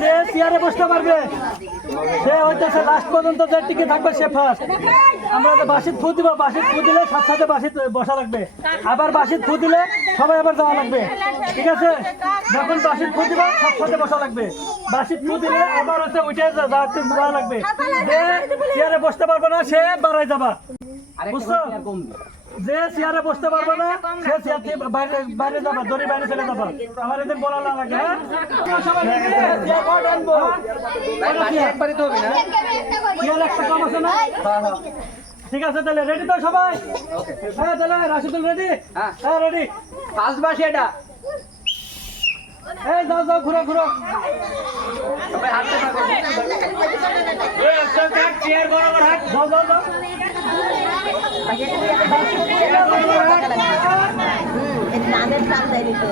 যে চেয়ারে বসতে পারবে সে হইতেছে লাস্ট পর্যন্ত যে টিকে থাকবে সে ফার্স্ট। আমরা তো বাঁশির ফু দিব, বাঁশির ফু দিলে সাথে সাথে বাঁশি বসা লাগবে, আবার বাঁশির ফু দিলে সবাই আবার যাওয়া লাগবে, ঠিক আছে? যখন বাঁশির ফু দিবা সাথে সাথে বসা লাগবে, বাঁশির ফু দিলে আবার হচ্ছে উঠে যাওয়া লাগবে। যে চেয়ারে বসতে পারবে না সে বাড়াই যাবা, বুঝছো? যে চেয়ারে বসতে পারবে না সে চেয়ার থেকে বাইরে যাবা, দড়ি বাইরে চলে যাবা। আমার এদের বলা না লাগে, হ্যাঁ? একটা কম আছে না? ঠিক আছে, তাহলে রেডি তো সবাই? হ্যাঁ, তাহলে রাশিদুল রেডি? হ্যাঁ রেডি। ফার্স্ট বাসি এটা। এই যাও যাও, ঘুরো ঘুরো। সবাই হাঁটতে থাকো। চেয়ার বরাবর হাঁট। যাও যাও যাও। নামের চাল দেয়নি তো।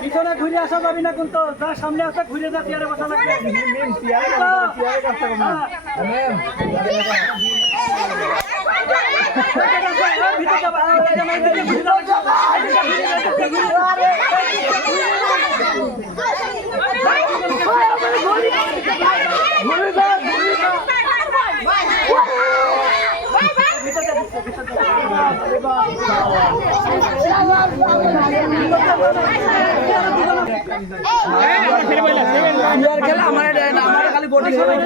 পিছনে ঘুরে আসা যাবি না, কিন্তু যার সামনে আসা ঘুরে যা, চেয়ারে বসা লাগবে। খালি বডি সবাই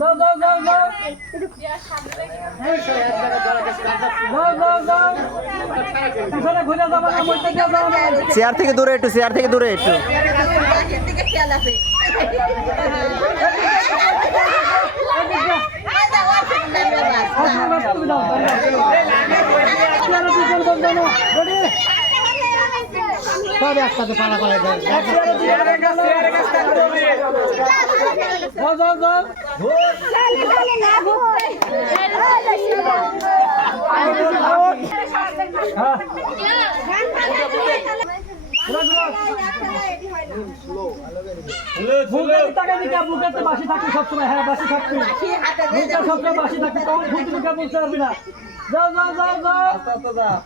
যাও যাও যাও যাও পিছনে ঘুরে যাবা না, মধ্যে দিয়ে যাও না। চেয়ার থেকে দূরে একটু, চেয়ার থেকে দূরে একটু। সব একসাথে পাড়া পাড়া যায়। যাও যাও যাও। বুকের তো বাসি থাকবে সবসময়, হ্যাঁ বাসি থাকবে, বুকটা সবসময় বাসি থাকবে, তখন ফুলতে বুকে বলতে পারবি না। যাও যাও যাও যাও, যাও যাও।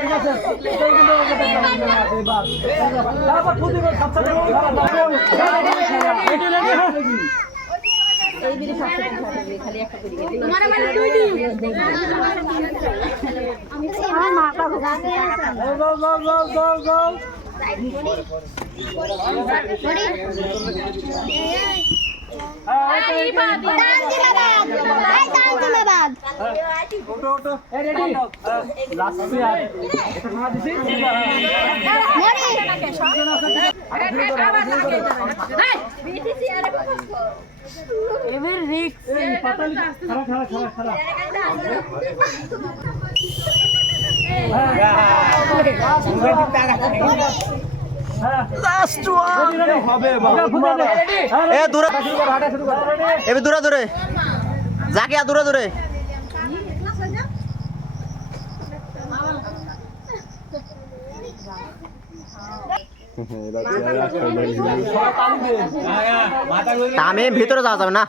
ঠিক আছে, তারপর ফুল দিব সাথে দূরে দূরে যাকে দূরে দূরে। আমি ভিতরে যাওয়া যাবে না।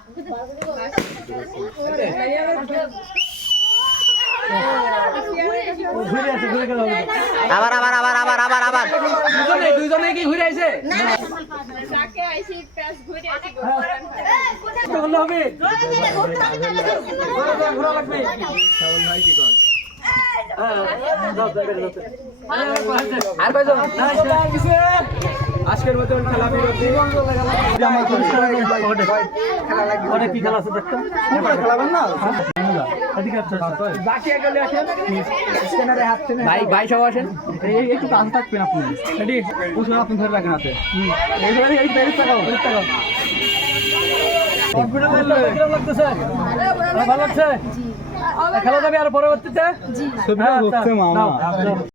আবার আবার আবার আবার আবার আবার দুইজনে কি ঘুরে আইছে? আজকের মতো খেলা বিরতি কি খেলা আছে দেখতে খেলাবেন না। এদিকে আসছে জাকিয়া গেলে আসেন স্ক্যানারে হাত টেনে ভাই সব আসেন একটু কাছে থাকবেন আপনি রেডি উঠুন আপনি ধরে রাখেন আছে এই টাকাও কিরকম লাগতেছে ভালো লাগছে খেলা যাবে আর পরবর্তীতে ছবিটা